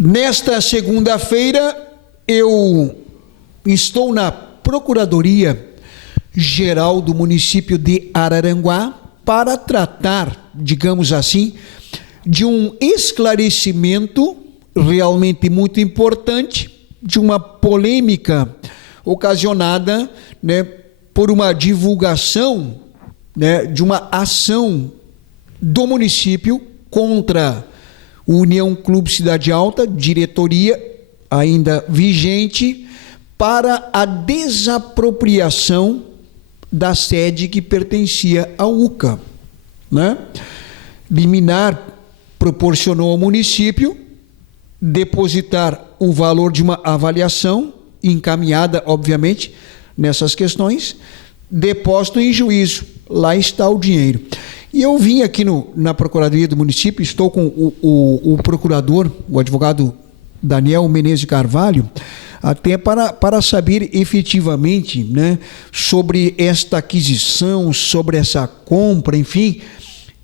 Nesta segunda-feira, eu estou na Procuradoria-Geral do município de Araranguá para tratar, digamos assim, de um esclarecimento realmente muito importante, de uma polêmica ocasionada, por uma divulgação, de uma ação do município contra União Clube Cidade Alta, diretoria ainda vigente, para a desapropriação da sede que pertencia à UCA. Liminar proporcionou ao município depositar o valor de uma avaliação, encaminhada, obviamente, nessas questões, deposto em juízo. Lá está o dinheiro. E eu vim aqui na Procuradoria do município, estou com o procurador, o advogado Daniel Menezes de Carvalho, até para saber efetivamente, sobre esta aquisição, sobre essa compra, enfim,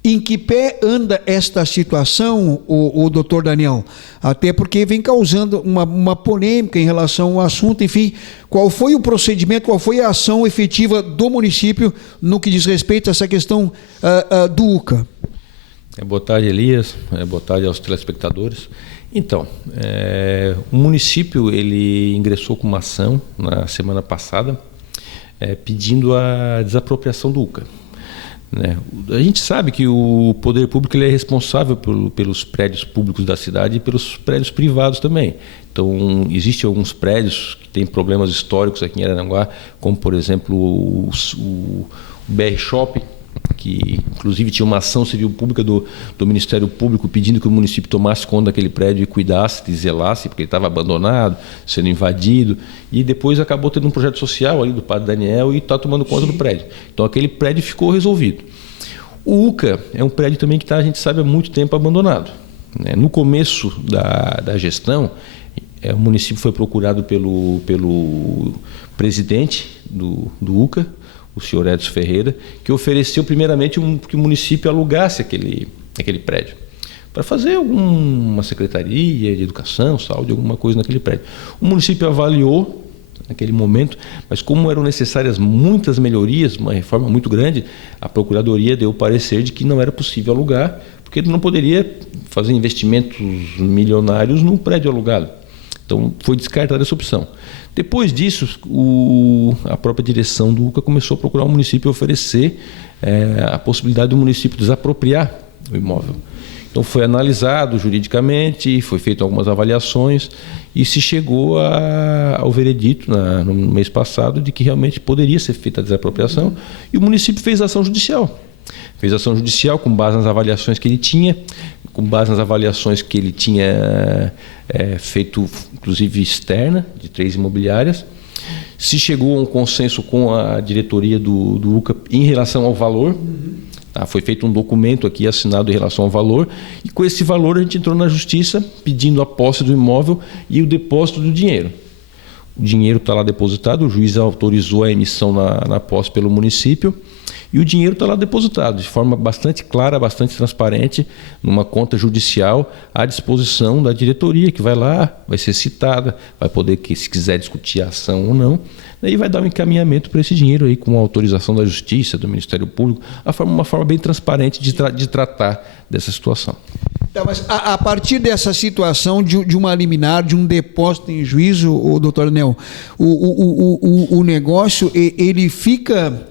em que pé anda esta situação, o doutor Daniel? Até porque vem causando uma polêmica em relação ao assunto, enfim, qual foi o procedimento, qual foi a ação efetiva do município no que diz respeito a essa questão do UCA? Boa tarde, Elias, boa tarde aos telespectadores. Então, o município ele ingressou com uma ação na semana passada pedindo a desapropriação do UCA. A gente sabe que o poder público ele é responsável pelos prédios públicos da cidade e pelos prédios privados também. Então, existem alguns prédios que têm problemas históricos aqui em Araranguá, como, por exemplo, o BR Shopping, que inclusive tinha uma ação civil pública do Ministério Público pedindo que o município tomasse conta daquele prédio e cuidasse, e zelasse, porque ele estava abandonado, sendo invadido, e depois acabou tendo um projeto social ali do padre Daniel e está tomando conta do prédio. Então aquele prédio ficou resolvido. O UCA é um prédio também que está, a gente sabe, há muito tempo abandonado. No começo da gestão, o município foi procurado pelo presidente do UCA, o senhor Edson Ferreira, que ofereceu primeiramente que o município alugasse aquele prédio, para fazer alguma secretaria de educação, saúde, alguma coisa naquele prédio. O município avaliou naquele momento, mas como eram necessárias muitas melhorias, uma reforma muito grande, a Procuradoria deu o parecer de que não era possível alugar, porque ele não poderia fazer investimentos milionários num prédio alugado. Então foi descartada essa opção. Depois disso, a própria direção do UCA começou a procurar o município oferecer a possibilidade do município desapropriar o imóvel. Então foi analisado juridicamente, foi feito algumas avaliações e se chegou ao veredito no mês passado de que realmente poderia ser feita a desapropriação e o município fez ação judicial. Fez ação judicial com base nas avaliações que ele tinha, feito, inclusive externa, de 3 imobiliárias. Se chegou a um consenso com a diretoria do UCA em relação ao valor. Foi feito um documento aqui assinado em relação ao valor, e com esse valor a gente entrou na justiça pedindo a posse do imóvel e o depósito do dinheiro. O dinheiro está lá depositado, o juiz autorizou a emissão na posse pelo município, e o dinheiro está lá depositado de forma bastante clara, bastante transparente, numa conta judicial à disposição da diretoria, que vai lá, vai ser citada, vai poder, se quiser discutir a ação ou não, e vai dar um encaminhamento para esse dinheiro aí, com a autorização da Justiça, do Ministério Público, uma forma bem transparente de tratar dessa situação. Mas a partir dessa situação de uma liminar, de um depósito em juízo, doutor Daniel, o negócio ele fica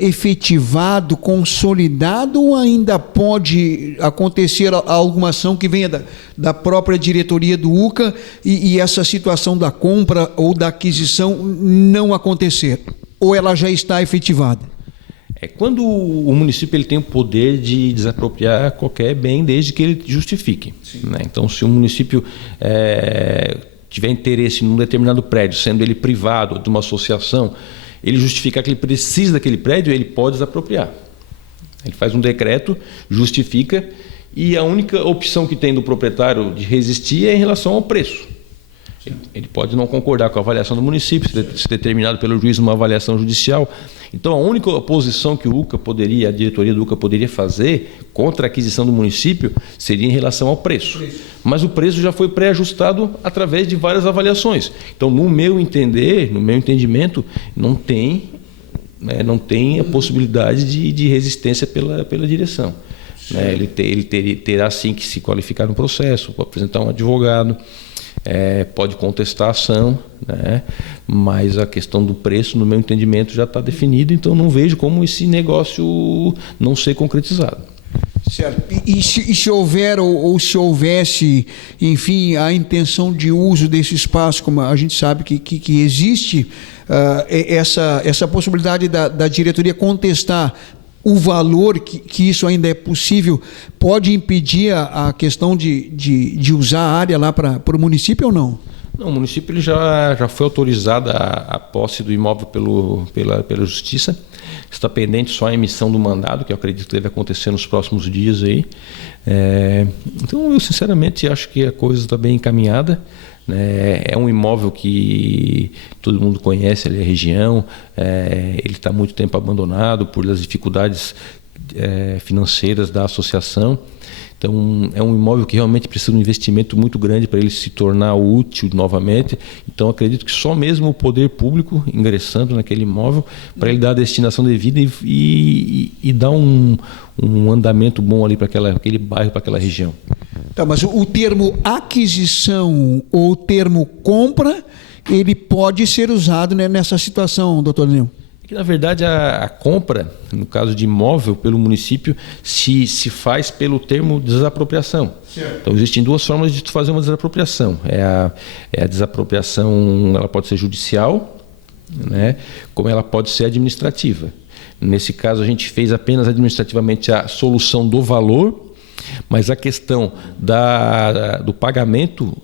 efetivado, consolidado, ou ainda pode acontecer alguma ação que venha da própria diretoria do UCA e essa situação da compra ou da aquisição não acontecer? Ou ela já está efetivada? Quando o município ele tem o poder de desapropriar qualquer bem desde que ele justifique. Então, se o município tiver interesse em um determinado prédio, sendo ele privado ou de uma associação, ele justificar que ele precisa daquele prédio, ele pode desapropriar. Ele faz um decreto, justifica, e a única opção que tem do proprietário de resistir é em relação ao preço. Ele pode não concordar com a avaliação do município, se determinado pelo juiz uma avaliação judicial. Então a única oposição que a diretoria do UCA poderia fazer contra a aquisição do município seria em relação ao preço. Mas o preço já foi pré-ajustado através de várias avaliações. Então, no meu entendimento, não tem a possibilidade de resistência pela direção. Ele terá sim que se qualificar no processo, apresentar um advogado, pode contestar a ação, né? Mas a questão do preço, no meu entendimento, já está definido, então não vejo como esse negócio não ser concretizado. Certo. E se houver ou se houvesse, enfim, a intenção de uso desse espaço, como a gente sabe que existe essa possibilidade da diretoria contestar o valor que isso ainda é possível, pode impedir a questão de usar a área lá para o município ou não? Não, o município ele já foi autorizado a posse do imóvel pela Justiça. Está pendente só a emissão do mandado, que eu acredito que deve acontecer nos próximos dias aí. Então, eu sinceramente acho que a coisa está bem encaminhada. É um imóvel que todo mundo conhece ali a região, ele está há muito tempo abandonado por as dificuldades financeiras da associação. Então, é um imóvel que realmente precisa de um investimento muito grande para ele se tornar útil novamente. Então, acredito que só mesmo o poder público ingressando naquele imóvel para ele dar a destinação devida e dar um andamento bom ali para aquele bairro, para aquela região. Tá, mas o termo aquisição ou o termo compra, ele pode ser usado, né, nessa situação, doutor Leão? Que, na verdade, a compra, no caso de imóvel, pelo município, se faz pelo termo desapropriação. Certo. Então, existem duas formas de fazer uma desapropriação. A desapropriação, ela pode ser judicial, né, como ela pode ser administrativa. Nesse caso, a gente fez apenas administrativamente a solução do valor, mas a questão do pagamento,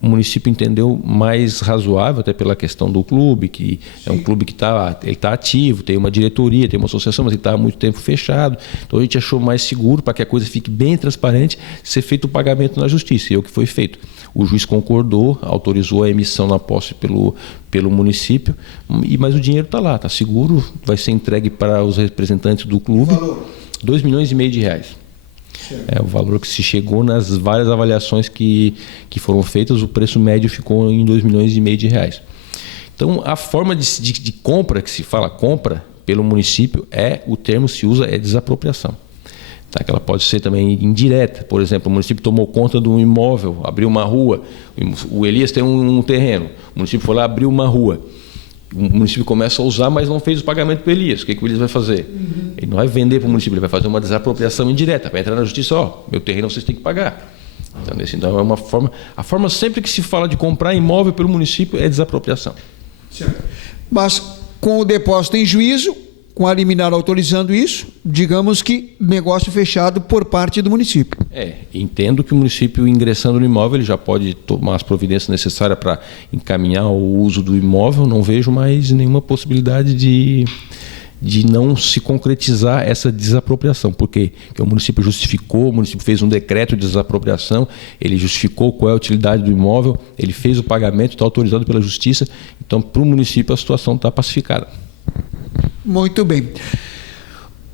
o município entendeu mais razoável, até pela questão do clube, que é um clube que está ativo, tem uma diretoria, tem uma associação, mas ele está há muito tempo fechado. Então a gente achou mais seguro, para que a coisa fique bem transparente, ser feito o pagamento na justiça, e é o que foi feito. O juiz concordou, autorizou a emissão na posse pelo município, mas o dinheiro está lá, está seguro, vai ser entregue para os representantes do clube. R$2,5 milhões. É o valor que se chegou nas várias avaliações que foram feitas, o preço médio ficou em R$2,5 milhões. Então, a forma de compra, que se fala compra pelo município, o termo se usa é desapropriação. Tá? Que ela pode ser também indireta. Por exemplo, o município tomou conta de um imóvel, abriu uma rua, o Elias tem um terreno, o município foi lá, abriu uma rua. O município começa a usar, mas não fez o pagamento para o Elias. O que o Elias vai fazer? Ele não vai vender para o município, ele vai fazer uma desapropriação indireta. Vai entrar na justiça, meu terreno vocês têm que pagar. Então é uma forma. A forma sempre que se fala de comprar imóvel pelo município é desapropriação. Certo. Mas com o depósito em juízo, com a liminar autorizando isso, digamos que negócio fechado por parte do município. Entendo que o município, ingressando no imóvel, ele já pode tomar as providências necessárias para encaminhar o uso do imóvel. Não vejo mais nenhuma possibilidade de não se concretizar essa desapropriação. Por quê? Porque o município justificou, o município fez um decreto de desapropriação, ele justificou qual é a utilidade do imóvel, ele fez o pagamento, está autorizado pela justiça. Então, para o município, a situação está pacificada. Muito bem.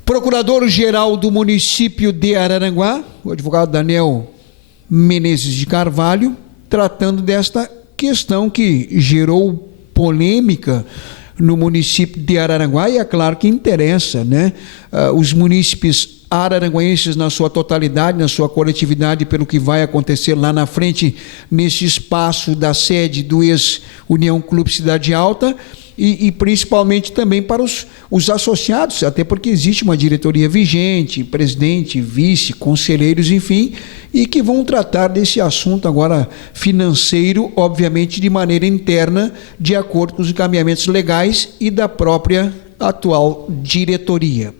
Procurador-Geral do município de Araranguá, o advogado Daniel Menezes de Carvalho, tratando desta questão que gerou polêmica no município de Araranguá, e é claro que interessa, né? Os munícipes araranguenses na sua totalidade, na sua coletividade, pelo que vai acontecer lá na frente, nesse espaço da sede do ex-União Clube Cidade Alta, e principalmente também para os associados, até porque existe uma diretoria vigente, presidente, vice, conselheiros, enfim, e que vão tratar desse assunto agora financeiro, obviamente de maneira interna, de acordo com os encaminhamentos legais e da própria atual diretoria.